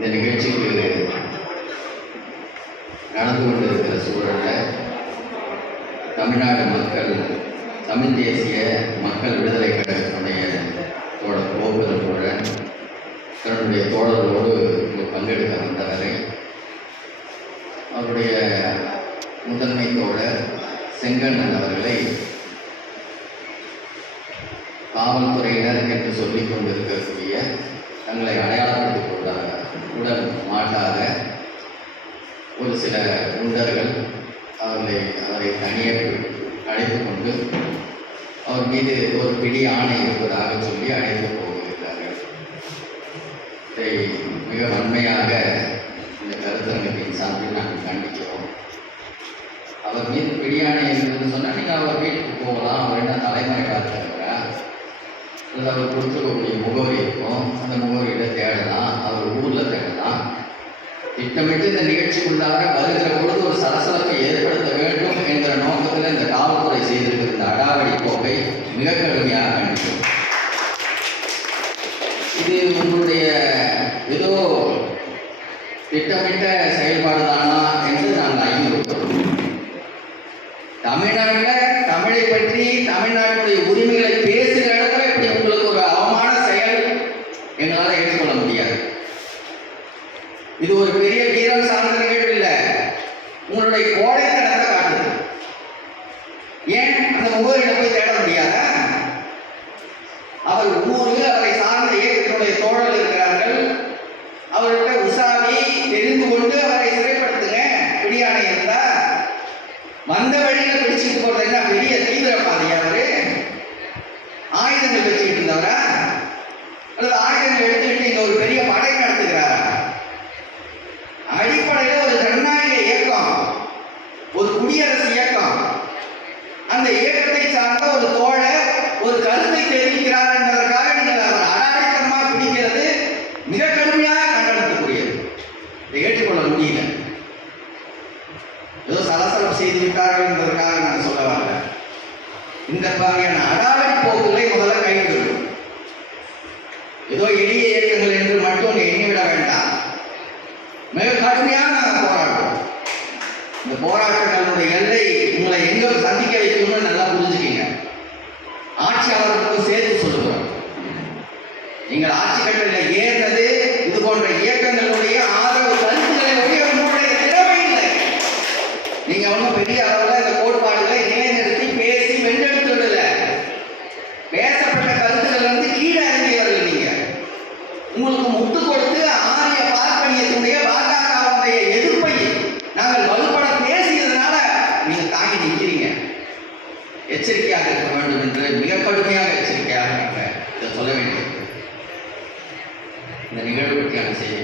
இந்த நிகழ்ச்சிக்கு நடந்து கொண்டிருக்கிற சூழலில் தமிழ்நாடு மக்கள் தமிழ் தேசிய மக்கள் விடுதலை கழகத்தினுடைய தோழர் கோபுரத்துடன் தன்னுடைய தோழர்களோடு இங்கு பங்கெடுக்க வந்தவரை அவருடைய முதன்மை தோழர் செங்கண்ணன் அவர்களை காவல்துறையினர் என்று சொல்லிக் கொண்டிருக்கக்கூடிய தங்களை அடையாளப்படுத்திக் உடன் மாட்டாக ஒரு சில குண்டர்கள் அவரை தனியே அழைத்து கொண்டு அவர் மீது ஒரு பிடி ஆணை இருப்பதாக சொல்லி அழைத்து போகிறார்கள். இதை மிக வன்மையாக இந்த கருத்தரங்கத்தின் சார்பில் நாங்கள் கண்டிக்கிறோம். அவர் மீது பிடியாணை இருக்குதுன்னு சொன்னால் நீங்கள் அவர் வீட்டுக்கு போகலாம். அவர் என்ன தலைமறைவாக இருக்கிறா அல்லது அவர் கொடுத்துருக்கக்கூடிய முகவரி இருக்கும், அந்த முகவரியில தேடலாம், அவர் ஊரில் தேடலாம். திட்டமிட்டு இந்த நிகழ்ச்சிக்குள்ளாக வருகிற பொழுது ஒரு சலசலப்பை ஏற்படுத்த வேண்டும் என்கிற நோக்கத்தில் இந்த காவல்துறை செய்திருக்கிற இந்த அடாவடி போக்கை மிக கடுமையாக கண்டிக்கிறோம். இது உங்களுடைய ஏதோ திட்டமிட்ட செயல்பாடு தானா என்று நாங்கள் ஐயுறுத்தோம். தமிழ்நாட்டில் தமிழை பற்றி தமிழ்நாட்டுடைய உரிமைகளை பேசுகிற இடத்துல இப்படி உங்களுக்கு ஒரு அவமான செயல் எங்களால் ஏற்றுக்கொள்ள முடியாது. இது ஒரு பெரிய வீரம் சார்ந்த நிகழ்வு இல்லை, உங்களுடைய கோடைத்தனத்தை காட்டுது. ஏன் அந்த முகவரியில போய் தேட முடியாதா? அவர் ஊரு, அவரை சார்ந்த இயக்கத்தினுடைய தோழர்கள் இருக்கிறார்கள், அவர்கிட்ட உசாவி தெரிந்து கொண்டு அவரை சிறைப்படுத்துங்க. பிடியாணை இருந்தா வந்த வழியில பிடிச்சிட்டு போறது என்ன பெரிய தீவிரவாதியா? அவரு ஆயுதங்கள் வச்சுக்கிட்டு இருந்தவரா அல்லது ஆயுதங்கள் எடுத்துக்கிட்டு இங்க ஒரு பெரிய படை நடத்துகிறாரா? அடிப்படையில் ஒரு ஜனநாயக இயக்கம், ஒரு குடியரசு இயக்கம், அந்த இயக்கத்தை சார்ந்த ஒரு தோழர் ஒரு கருத்தை தெரிவிக்கிறார் என்பதற்காக நீங்கள் அவர் அடாடித்தனமாக பிடிக்கிறது மிக கடுமையாக கண்டனத்துக்குரியது. இதை ஏற்றுக்கொள்ள முடியல. ஏதோ சலசலம் செய்து விட்டார்கள் என்பதற்காக நான் சொல்ல வரல. இந்த வகையான அடாவடி போக்குகளை முதல்ல கைவிடும். ஏதோ எளிய இயக்கங்கள் என்று மட்டும் எண்ணிவிட வேண்டாம். மிக கடுமையாக நாங்கள் போராடுறோம். இந்த போராட்டங்களுடைய எல்லை உங்களை எங்க சந்திக்க வைக்கணும்னு நல்லா புரிஞ்சுக்கீங்க. ஆட்சியாளர்களுக்கும் சேர்த்து சொல்லுகிறோம். நீங்கள் ஆட்சி கட்டளையில் ஏறினது இது போன்ற இயக்கங்களுடைய ஆதரவு கருத்துக்களை உங்களுடைய திறமை இல்லை. நீங்க ஒன்றும் பெரிய அளவில் இந்த கோட்பாடுகளை நிலைநிறுத்தி பேசி வென்றெடுத்து விடல. பேசப்பட்ட கருத்துக்கள் வந்து கீழே இறங்கியவர்கள் நீங்க. உங்களுக்கு முட்டு கொடுத்து ஆரிய பார்ப்பனியத்துடைய பாஜகவுடைய எதிர்ப்பை நாங்கள் வலுப்பட பேசியதுனால நீங்க தாங்கி நிற்கிறீங்க. எச்சரிக்கையாக இருக்க வேண்டும் என்று மிக கடுமையாக எச்சரிக்கையாக இதை சொல்ல வேண்டும். இந்த நிகழ்வு பற்றியான செய்தி